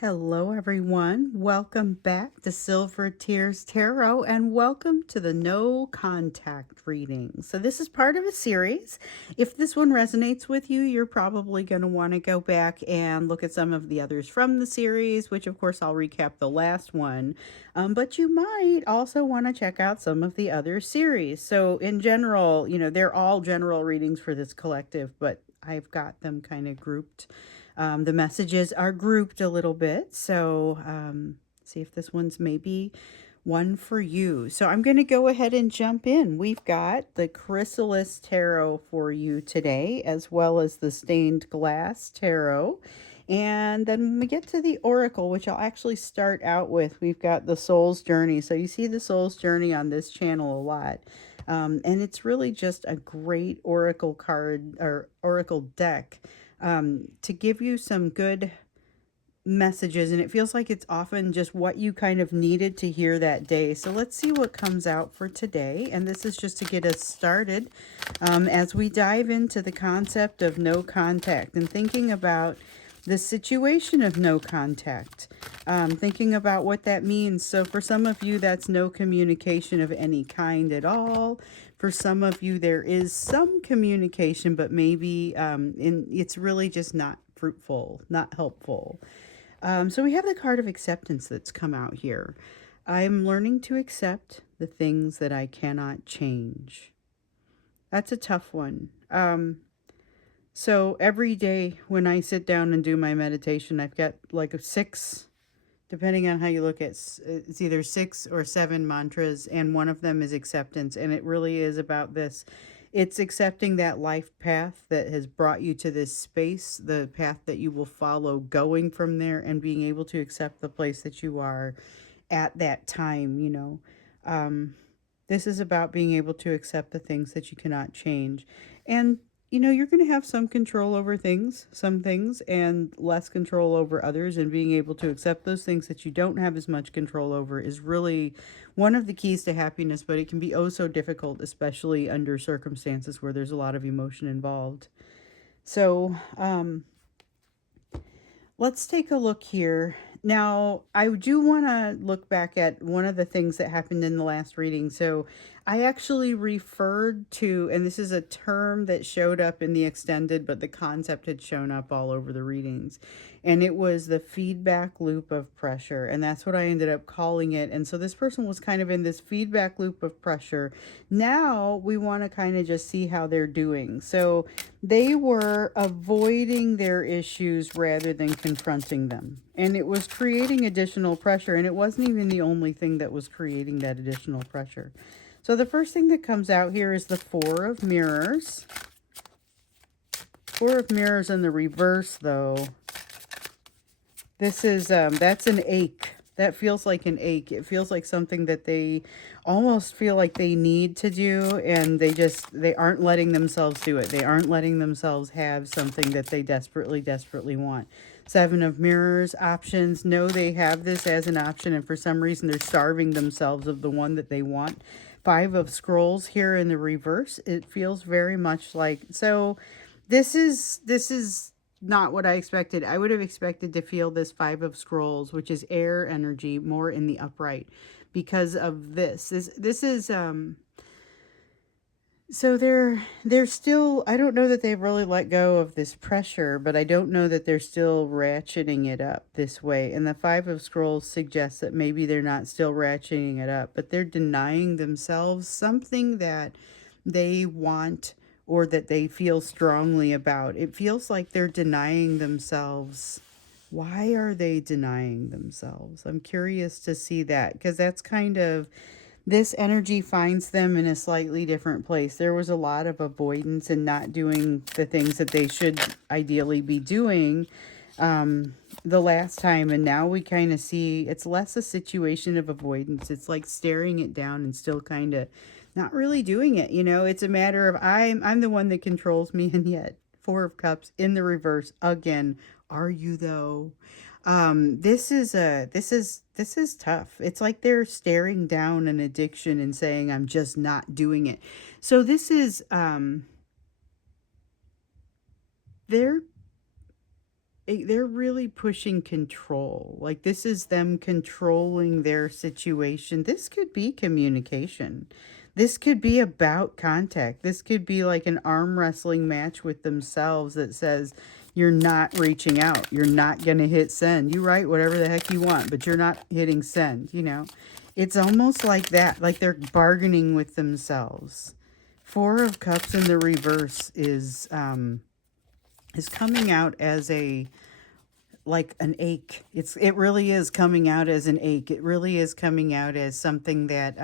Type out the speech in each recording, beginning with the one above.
Hello, everyone. Welcome back to Silver Tears Tarot and welcome to the No Contact reading. So, this is part of a series. If this one resonates with you, you're probably going to want to go back and look at some of the others from the series, which, of course, I'll recap the last one. But you might also want to check out some of the other series. So, in general, they're all general readings for this collective, but I've got them kind of grouped. The messages are grouped a little bit, so see if this one's maybe one for you. So I'm going to go ahead and jump in. We've got the Chrysalis Tarot for you today, as well as the Stained Glass Tarot. And then when we get to the Oracle, which I'll actually start out with, we've got the Soul's Journey. So you see the Soul's Journey on this channel a lot. And it's really just a great Oracle card or Oracle deck to give you some good messages, and it feels like it's often just what you kind of needed to hear that day. So let's see what comes out for today, and this is just to get us started as we dive into the concept of no contact and thinking about the situation of no contact, thinking about what that means. So for some of you, that's no communication of any kind at all. For some of you, there is some communication, but maybe it's really just not fruitful, not helpful. So we have the card of acceptance that's come out here. I'm learning to accept the things that I cannot change. That's a tough one. So every day when I sit down and do my meditation, I've got like six, depending on how you look at it's either 6 or 7 mantras, and one of them is acceptance. And it really is about this. It's accepting that life path that has brought you to this space, the path that you will follow going from there, and being able to accept the place that you are at that time. This is about being able to accept the things that you cannot change. And you're going to have some control over some things, and less control over others. And being able to accept those things that you don't have as much control over is really one of the keys to happiness, but it can be oh so difficult, especially under circumstances where there's a lot of emotion involved. So, let's take a look here. Now, I do want to look back at one of the things that happened in the last reading. So, I actually referred to, and this is a term that showed up in the extended, but the concept had shown up all over the readings. And it was the feedback loop of pressure. And that's what I ended up calling it. And so this person was kind of in this feedback loop of pressure. Now we want to kind of just see how they're doing. So they were avoiding their issues rather than confronting them. And it was creating additional pressure. And it wasn't even the only thing that was creating that additional pressure. So the first thing that comes out here is the Four of Mirrors. Four of Mirrors in the reverse, though. This is, that's an ache. That feels like an ache. It feels like something that they almost feel like they need to do, and they aren't letting themselves do it. They aren't letting themselves have something that they desperately, desperately want. Seven of Mirrors, options. No, they have this as an option, and for some reason they're starving themselves of the one that they want. Five of Scrolls here in the reverse. It feels very much like, so this is not what I expected. I would have expected to feel this Five of Scrolls, which is air energy, more in the upright because of this. This is so they're still, I don't know that they've really let go of this pressure, but I don't know that they're still ratcheting it up this way. And the Five of Scrolls suggests that maybe they're not still ratcheting it up, but they're denying themselves something that they want or that they feel strongly about. It feels like they're denying themselves. Why are they denying themselves? I'm curious to see that, because that's kind of, this energy finds them in a slightly different place. There was a lot of avoidance and not doing the things that they should ideally be doing the last time, and now we kind of see it's less a situation of avoidance. It's like staring it down and still kind of not really doing it. It's a matter of I'm the one that controls me, and yet Four of Cups in the reverse again. Are you though? This is tough. It's like they're staring down an addiction and saying, I'm just not doing it. So this is they're they're really pushing control. Like this is them controlling their situation. This could be communication. This could be about contact. This could be like an arm wrestling match with themselves that says, you're not reaching out. You're not going to hit send. You write whatever the heck you want, but you're not hitting send, you know. It's almost like that, like they're bargaining with themselves. Four of Cups in the reverse is coming out as a like an ache. It really is coming out as an ache. It really is coming out as something that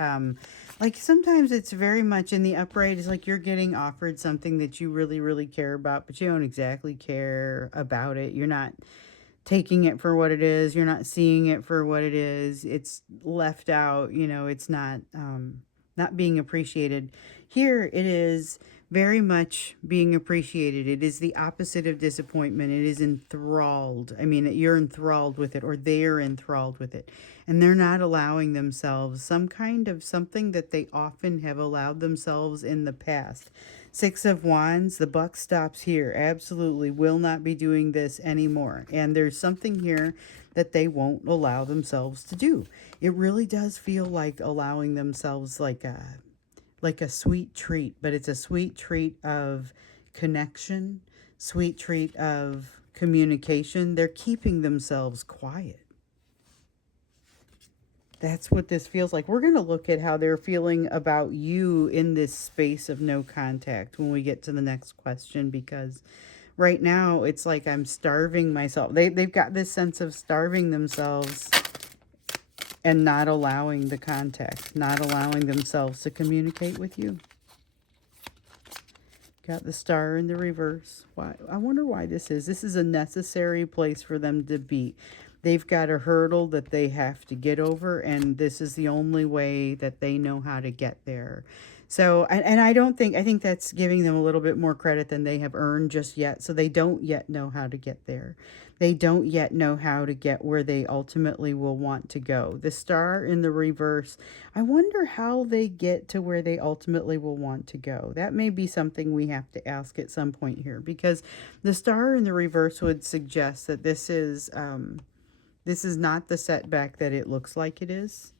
like sometimes it's very much in the upright is like you're getting offered something that you really, really care about, but you don't exactly care about it. You're not taking it for what it is. You're not seeing it for what it is. It's left out, you know, it's not being appreciated. Here it is very much being appreciated. It is the opposite of disappointment. It is enthralled. I mean, you're enthralled with it, or they're enthralled with it. And they're not allowing themselves some kind of something that they often have allowed themselves in the past. Six of Wands, the buck stops here. Absolutely will not be doing this anymore. And there's something here that they won't allow themselves to do. It really does feel like allowing themselves like a sweet treat, but it's a sweet treat of connection, sweet treat of communication. They're keeping themselves quiet. That's what this feels like. We're going to look at how they're feeling about you in this space of no contact when we get to the next question, because right now it's like I'm starving myself. They've got this sense of starving themselves and not allowing the contact, not allowing themselves to communicate with you. Got the Star in the reverse. Why? I wonder why this is. This is a necessary place for them to be. They've got a hurdle that they have to get over, and this is the only way that they know how to get there. So, and I think that's giving them a little bit more credit than they have earned just yet. So they don't yet know how to get there. They don't yet know how to get where they ultimately will want to go. The Star in the reverse, I wonder how they get to where they ultimately will want to go. That may be something we have to ask at some point here, because the Star in the reverse would suggest that this is not the setback that it looks like it is.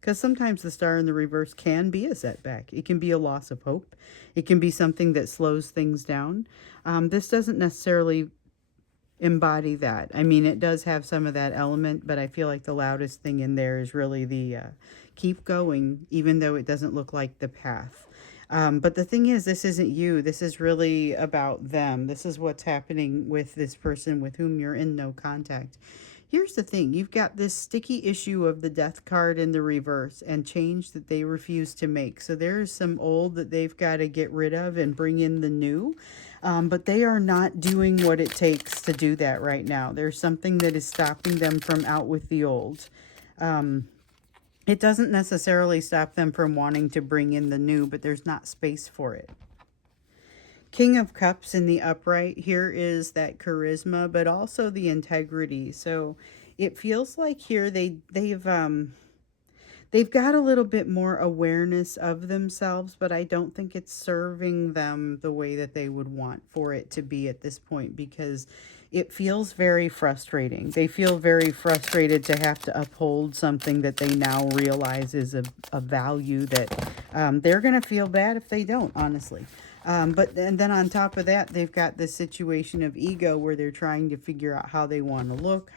Because sometimes the Star in the reverse can be a setback. It can be a loss of hope. It can be something that slows things down. This doesn't necessarily embody that. I mean, it does have some of that element, but I feel like the loudest thing in there is really the keep going, even though it doesn't look like the path. But the thing is, this isn't you. This is really about them. This is what's happening with this person with whom you're in no contact. Here's the thing. You've got this sticky issue of the Death card in the reverse and change that they refuse to make. So there's some old that they've got to get rid of and bring in the new. But they are not doing what it takes to do that right now. There's something that is stopping them from out with the old. It doesn't necessarily stop them from wanting to bring in the new, but there's not space for it. King of Cups in the upright, here is that charisma, but also the integrity. So it feels like here they've got a little bit more awareness of themselves, but I don't think it's serving them the way that they would want for it to be at this point, because it feels very frustrating. They feel very frustrated to have to uphold something that they now realize is a value that they're going to feel bad if they don't, honestly. And then on top of that, they've got this situation of ego where they're trying to figure out how they want to look,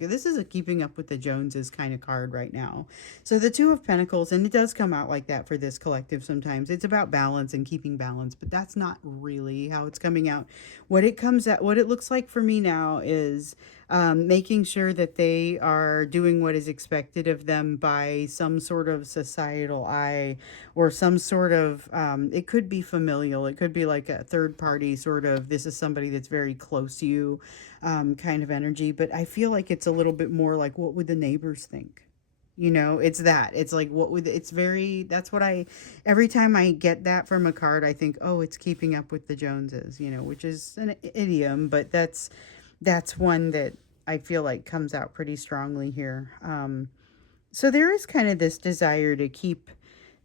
This is a keeping up with the Joneses kind of card right now. So the Two of Pentacles, and it does come out like that for this collective sometimes. It's about balance and keeping balance, but that's not really how it's coming out. What it looks like for me now is making sure that they are doing what is expected of them by some sort of societal eye, or some sort of, it could be familial. It could be like a third party sort of, this is somebody that's very close to you kind of energy. But I feel like it's a little bit more like, what would the neighbors think? You know, it's that. It's like, every time I get that from a card, I think, oh, it's keeping up with the Joneses, you know, which is an idiom, but that's one that I feel like comes out pretty strongly here. So there is kind of this desire to keep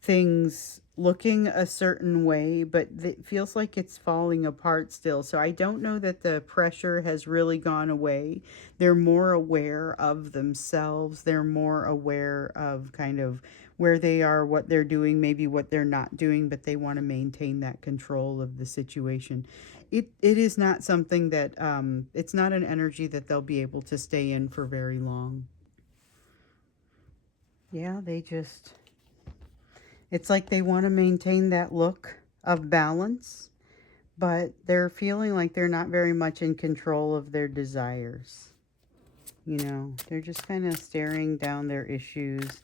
things looking a certain way, but it feels like it's falling apart still. So I don't know that the pressure has really gone away. They're more aware of themselves. They're more aware of kind of where they are, what they're doing, maybe what they're not doing, but they want to maintain that control of the situation. It is not something that, it's not an energy that they'll be able to stay in for very long. Yeah, it's like they want to maintain that look of balance, but they're feeling like they're not very much in control of their desires. You know, they're just kind of staring down their issues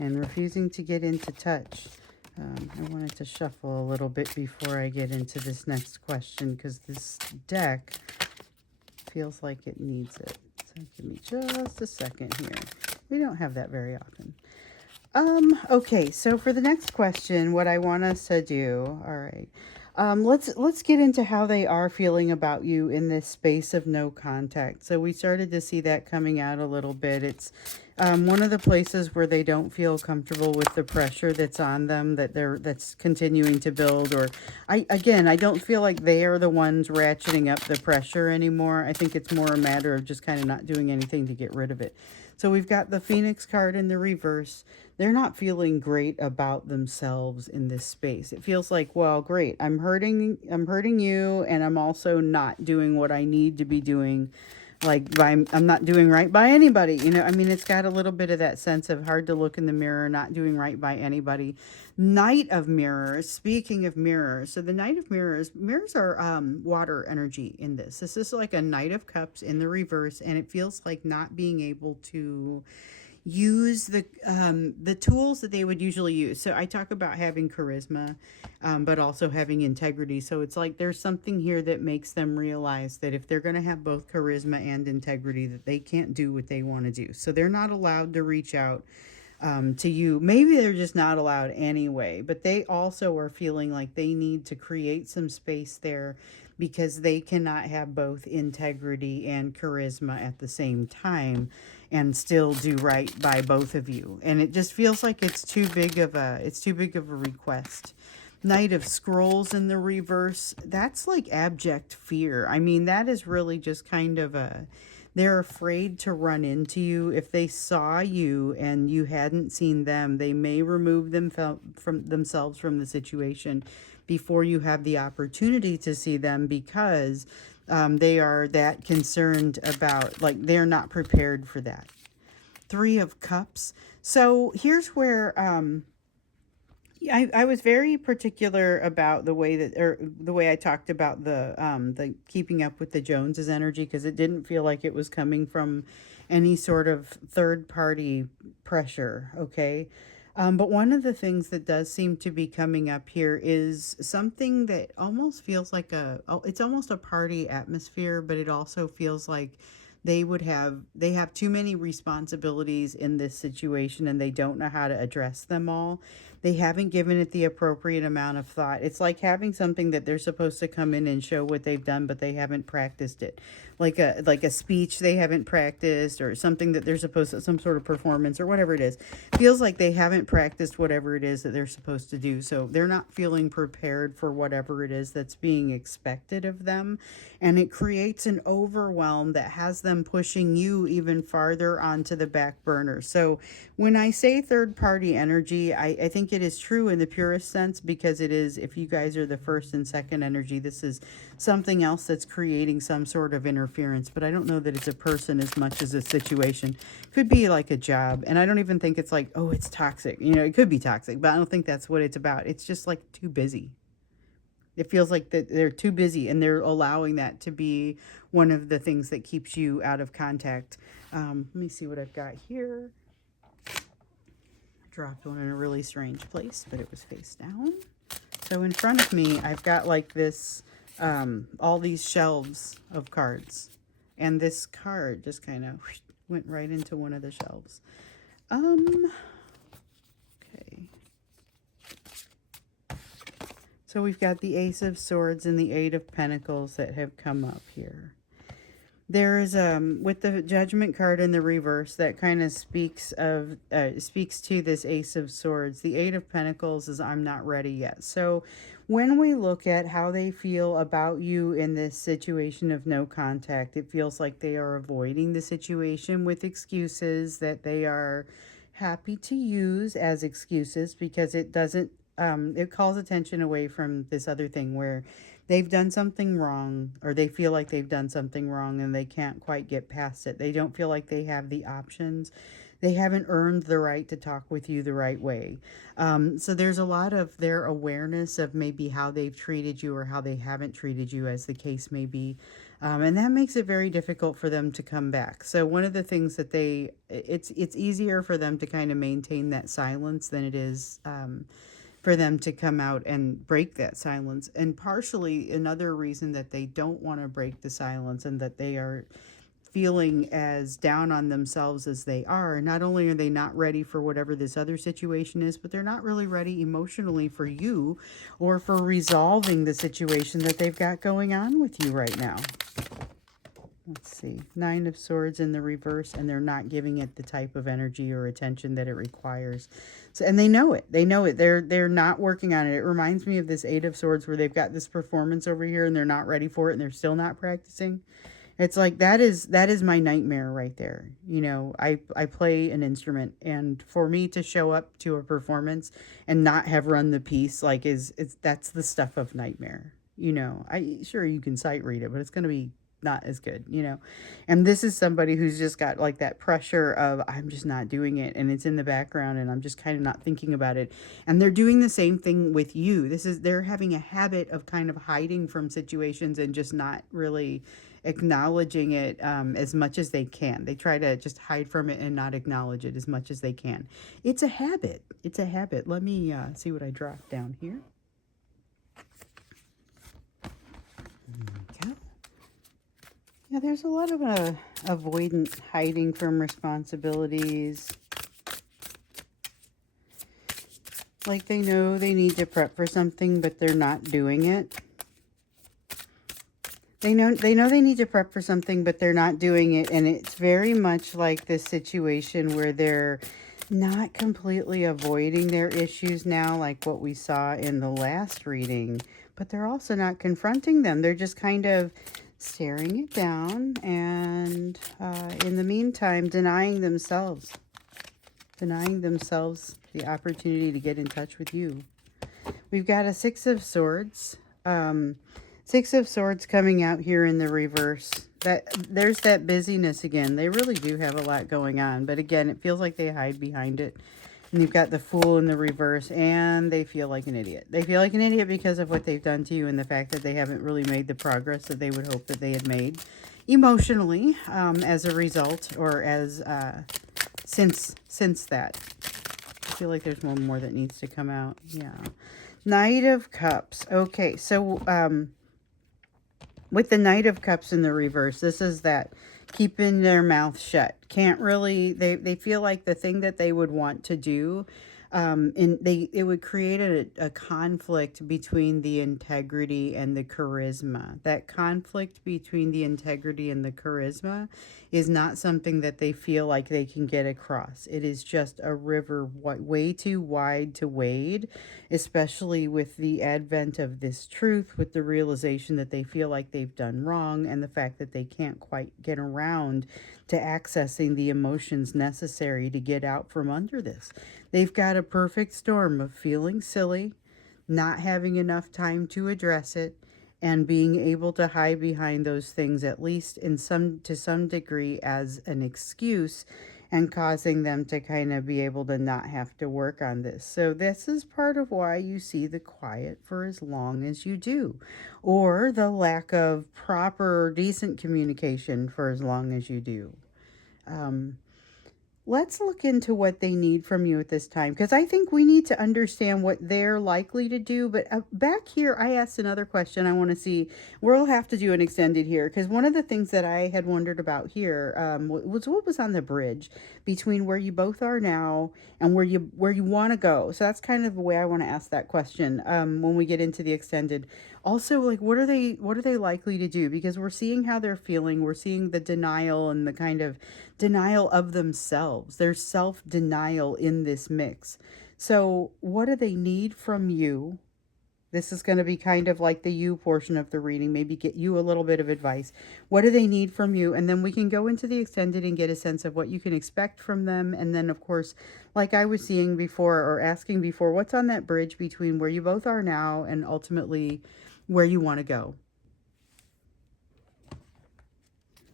and refusing to get into touch. I wanted to shuffle a little bit before I get into this next question because this deck feels like it needs it. So give me just a second here. We don't have that very often. Okay, so for the next question, what I want us to do, all right, let's get into how they are feeling about you in this space of no contact. So we started to see that coming out a little bit. It's one of the places where they don't feel comfortable with the pressure that's on them, that's continuing to build. Or I don't feel like they are the ones ratcheting up the pressure anymore. I think it's more a matter of just kind of not doing anything to get rid of it. So we've got the Phoenix card in the reverse. They're not feeling great about themselves in this space. It feels like, well, great, I'm hurting you, and I'm also not doing what I need to be doing. Like, I'm not doing right by anybody. You know, I mean, it's got a little bit of that sense of hard to look in the mirror, not doing right by anybody. Knight of Mirrors, speaking of mirrors. So the Knight of Mirrors, mirrors are water energy in this. This is like a Knight of Cups in the reverse, and it feels like not being able to use the tools that they would usually use. So I talk about having charisma, but also having integrity. So it's like there's something here that makes them realize that if they're going to have both charisma and integrity, that they can't do what they want to do. So they're not allowed to reach out to you. Maybe they're just not allowed anyway, but they also are feeling like they need to create some space there because they cannot have both integrity and charisma at the same time and still do right by both of you. And it just feels like it's too big of a request. Knight of Scrolls in the reverse, that's like abject fear. I mean, that is really just kind of they're afraid to run into you. If they saw you and you hadn't seen them, they may remove themselves from the situation before you have the opportunity to see them because they are that concerned about, like, they're not prepared for that. Three of Cups. So here's where I was very particular about the way I talked about the keeping up with the Joneses energy, because it didn't feel like it was coming from any sort of third party pressure. Okay. But one of the things that does seem to be coming up here is something that almost feels like it's almost a party atmosphere, but it also feels like they have too many responsibilities in this situation and they don't know how to address them all. They haven't given it the appropriate amount of thought. It's like having something that they're supposed to come in and show what they've done, but they haven't practiced it. Like a speech they haven't practiced, or something that they're supposed to, some sort of performance or whatever it is. Feels like they haven't practiced whatever it is that they're supposed to do. So they're not feeling prepared for whatever it is that's being expected of them. And it creates an overwhelm that has them pushing you even farther onto the back burner. So when I say third party energy, I think it is true in the purest sense, because it is, if you guys are the first and second energy, this is something else that's creating some sort of interference. But I don't know that it's a person as much as a situation. Could be like a job. And I don't even think it's like, oh, it's toxic. You know, it could be toxic, but I don't think that's what it's about. It's just like too busy. It feels like that they're too busy, and they're allowing that to be one of the things that keeps you out of contact. Let me see what I've got here. Dropped one in a really strange place, but it was face down. So in front of me, I've got like this, all these shelves of cards. And this card just kind of went right into one of the shelves. Okay. So we've got the Ace of Swords and the Eight of Pentacles that have come up here. There is with the Judgment card in the reverse that kind of speaks to this Ace of Swords. The Eight of Pentacles is I'm not ready yet. So when we look at how they feel about you in this situation of no contact, it feels like they are avoiding the situation with excuses that they are happy to use as excuses because it doesn't it calls attention away from this other thing where they've done something wrong, or they feel like they've done something wrong and they can't quite get past it. They don't feel like they have the options. They haven't earned the right to talk with you the right way. So there's a lot of their awareness of maybe how they've treated you or how they haven't treated you, as the case may be. And that makes it very difficult for them to come back. So one of the things that it's easier for them to kind of maintain that silence than it is for them to come out and break that silence. And partially another reason that they don't want to break the silence and that they are feeling as down on themselves as they are, not only are they not ready for whatever this other situation is, but they're not really ready emotionally for you or for resolving the situation that they've got going on with you right now. Let's see, Nine of Swords in the reverse, and they're not giving it the type of energy or attention that it requires. So, and they know it. They know it. They're not working on it. It reminds me of this Eight of Swords where they've got this performance over here and they're not ready for it and they're still not practicing. It's like that is my nightmare right there. You know, I play an instrument, and for me to show up to a performance and not have run the piece, like that's the stuff of nightmare. You know, sure you can sight read it, but it's going to be not as good, you know. And this is somebody who's just got like that pressure of I'm just not doing it, and it's in the background and I'm just kind of not thinking about it. And they're doing the same thing with you. They're having a habit of kind of hiding from situations and just not really acknowledging it as much as they can. They try to just hide from it and not acknowledge it as much as they can. It's a habit. It's a habit. Let me see what I dropped down here. Okay. Yeah, there's a lot of avoidant hiding from responsibilities. Like they know they need to prep for something, but they're not doing it. They know they need to prep for something, but they're not doing it. And it's very much like this situation where they're not completely avoiding their issues now, like what we saw in the last reading, but they're also not confronting them. They're just kind of staring it down and in the meantime denying themselves the opportunity to get in touch with you. We've got a Six of Swords. Six of Swords coming out here in the reverse. There's that busyness again. They really do have a lot going on, but again, it feels like they hide behind it. And you've got the Fool in the reverse, and they feel like an idiot. They feel like an idiot because of what they've done to you and the fact that they haven't really made the progress that they would hope that they had made emotionally as a result, or as since that. I feel like there's one more that needs to come out. Yeah. Knight of Cups. Okay, so with the Knight of Cups in the reverse, this is that keeping their mouth shut. Can't really, they feel like the thing that they would want to do, it would create a conflict between the integrity and the charisma. That conflict between the integrity and the charisma is not something that they feel like they can get across. It is just a river way too wide to wade, especially with the advent of this truth, with the realization that they feel like they've done wrong, and the fact that they can't quite get around to accessing the emotions necessary to get out from under this. They've got a perfect storm of feeling silly, not having enough time to address it, and being able to hide behind those things, at least to some degree, as an excuse, and causing them to kind of be able to not have to work on this. So this is part of why you see the quiet for as long as you do, or the lack of proper, decent communication for as long as you do. Let's look into what they need from you at this time, because I think we need to understand what they're likely to do. But back here, I asked another question. I want to see, we'll have to do an extended here, because one of the things that I had wondered about here was what was on the bridge between where you both are now and where you want to go. So that's kind of the way I want to ask that question when we get into the extended. Also, like, what are they likely to do? Because we're seeing how they're feeling. We're seeing the denial and the kind of denial of themselves. There's self-denial in this mix. So, what do they need from you? This is going to be kind of like the you portion of the reading, maybe get you a little bit of advice. What do they need from you? And then we can go into the extended and get a sense of what you can expect from them. And then, of course, like I was seeing before or asking before, what's on that bridge between where you both are now and ultimately where you want to go?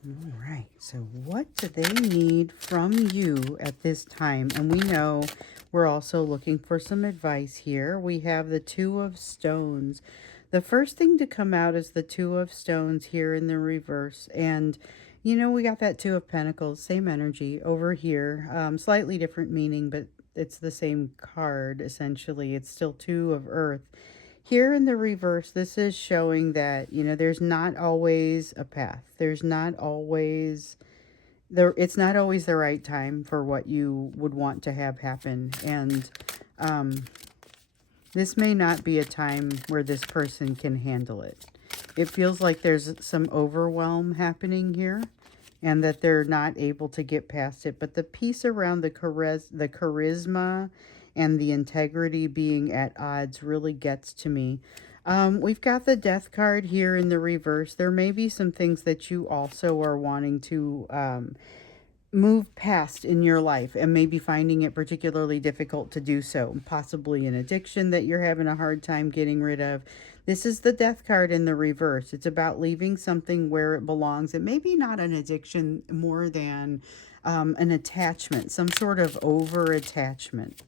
All right, so what do they need from you at this time? And we know we're also looking for some advice here. We have the Two of Stones. The first thing to come out is the Two of Stones here in the reverse. And, you know, we got that Two of Pentacles, same energy over here. Slightly different meaning, but it's the same card, essentially. It's still Two of Earth. Here in the reverse, this is showing that, you know, there's not always a path. There's not always it's not always the right time for what you would want to have happen. And this may not be a time where this person can handle it. It feels like there's some overwhelm happening here and that they're not able to get past it. But the piece around the charisma and the integrity being at odds really gets to me. We've got the Death card here in the reverse. There may be some things that you also are wanting to move past in your life and maybe finding it particularly difficult to do so. Possibly an addiction that you're having a hard time getting rid of. This is the Death card in the reverse. It's about leaving something where it belongs. It may be not an addiction more than an attachment, some sort of over-attachment.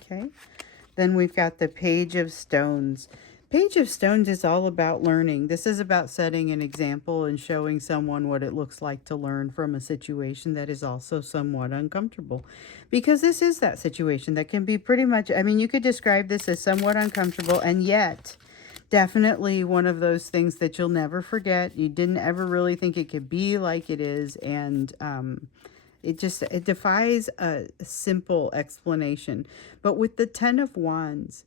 Okay. Then we've got the Page of Stones. Page of Stones is all about learning. This is about setting an example and showing someone what it looks like to learn from a situation that is also somewhat uncomfortable. Because this is that situation that can be pretty much, I mean, you could describe this as somewhat uncomfortable and yet definitely one of those things that you'll never forget. You didn't ever really think it could be like it is, and it defies a simple explanation. But with the Ten of Wands,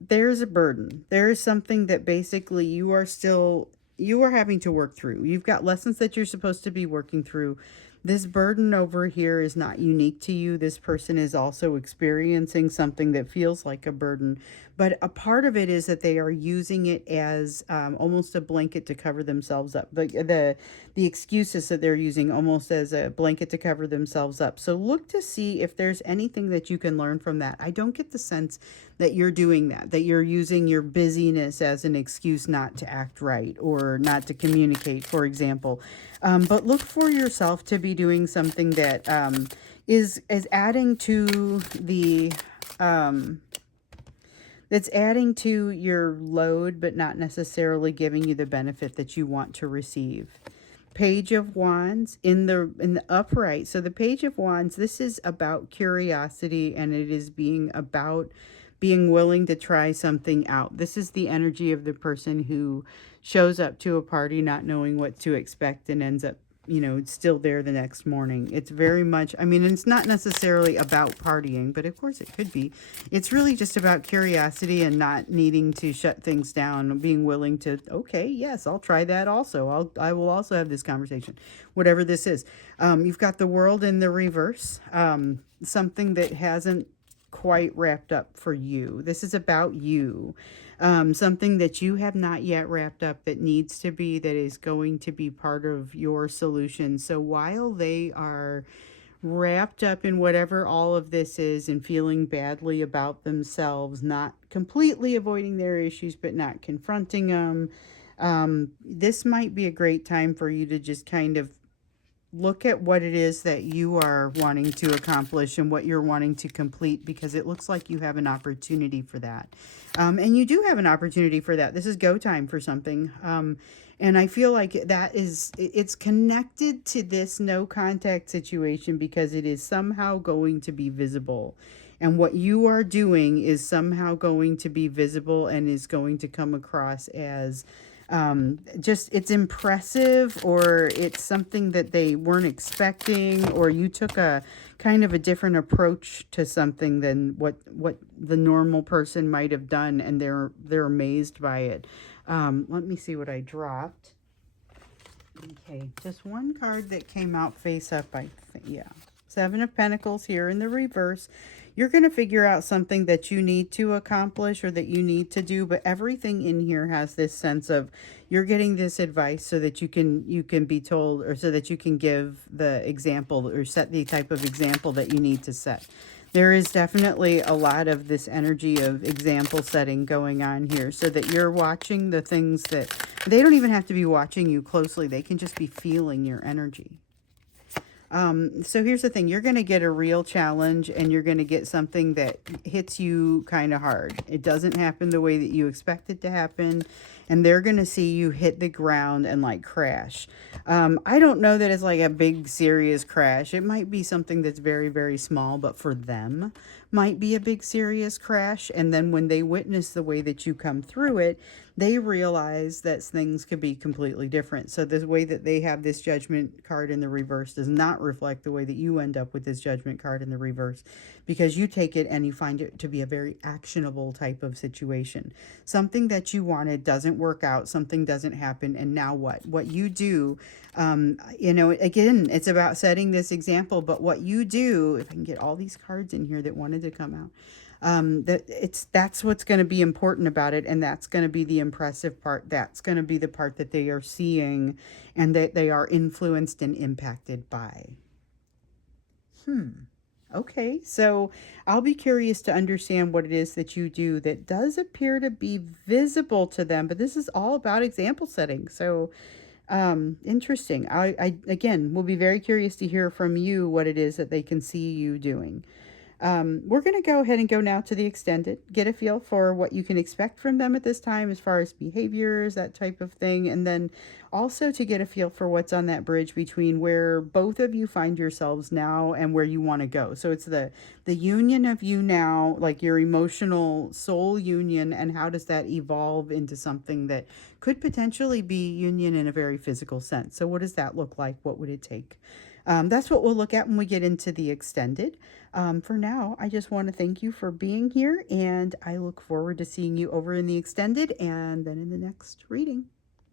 there's a burden. There is something that basically you are having to work through. You've got lessons that you're supposed to be working through. This burden over here is not unique to you. This person is also experiencing something that feels like a burden. But a part of it is that they are using it as almost a blanket to cover themselves up. The excuses that they're using almost as a blanket to cover themselves up. So look to see if there's anything that you can learn from that. I don't get the sense that you're doing that you're using your busyness as an excuse not to act right or not to communicate, for example. But look for yourself to be doing something that is adding to the that's adding to your load, but not necessarily giving you the benefit that you want to receive. Page of Wands in the upright. So the Page of Wands, this is about curiosity, and it is about being willing to try something out. This is the energy of the person who shows up to a party not knowing what to expect and ends up, you know, still there the next morning. It's very much, I mean, it's not necessarily about partying, but of course it could be. It's really just about curiosity and not needing to shut things down, being willing to, okay, yes, I'll try that also. I will also have this conversation, whatever this is. You've got the World in the reverse, something that hasn't quite wrapped up for you. This is about you. Something that you have not yet wrapped up that needs to be, that is going to be part of your solution. So while they are wrapped up in whatever all of this is and feeling badly about themselves, not completely avoiding their issues, but not confronting them, this might be a great time for you to just kind of look at what it is that you are wanting to accomplish and what you're wanting to complete, because it looks like you have an opportunity for that. And you do have an opportunity for that. This is go time for something. And I feel like it's connected to this no contact situation because it is somehow going to be visible. And what you are doing is somehow going to be visible and is going to come across as just it's impressive, or it's something that they weren't expecting, or you took a kind of a different approach to something than what the normal person might have done, and they're amazed by it. Let me see what I dropped. Okay, just one card that came out face up. Yeah, Seven of Pentacles here in the reverse. You're going to figure out something that you need to accomplish or that you need to do, but everything in here has this sense of you're getting this advice so that you can be told, or so that you can give the example or set the type of example that you need to set. There is definitely a lot of this energy of example setting going on here, so that you're watching the things that they don't even have to be watching you closely. They can just be feeling your energy. So here's the thing. You're going to get a real challenge, and you're going to get something that hits you kind of hard. It doesn't happen the way that you expect it to happen, and they're going to see you hit the ground and like crash. I don't know that it's like a big serious crash. It might be something that's very, very small, but for them might be a big serious crash. And then when they witness the way that you come through it, they realize that things could be completely different. So the way that they have this Judgment card in the reverse does not reflect the way that you end up with this Judgment card in the reverse, because you take it and you find it to be a very actionable type of situation. Something that you wanted doesn't work out, something doesn't happen, and now what? What you do, again, it's about setting this example, but what you do, if I can get all these cards in here that wanted to come out, that's what's going to be important about it, and that's going to be the impressive part. That's going to be the part that they are seeing and that they are influenced and impacted by. Okay, so I'll be curious to understand what it is that you do that does appear to be visible to them, but this is all about example setting. So interesting. I again will be very curious to hear from you what it is that they can see you doing. We're going to go ahead and go now to the extended, get a feel for what you can expect from them at this time as far as behaviors, that type of thing. And then also to get a feel for what's on that bridge between where both of you find yourselves now and where you want to go. So it's the union of you now, like your emotional soul union, and how does that evolve into something that could potentially be union in a very physical sense. So what does that look like? What would it take? That's what we'll look at when we get into the extended. For now, I just want to thank you for being here, and I look forward to seeing you over in the extended and then in the next reading.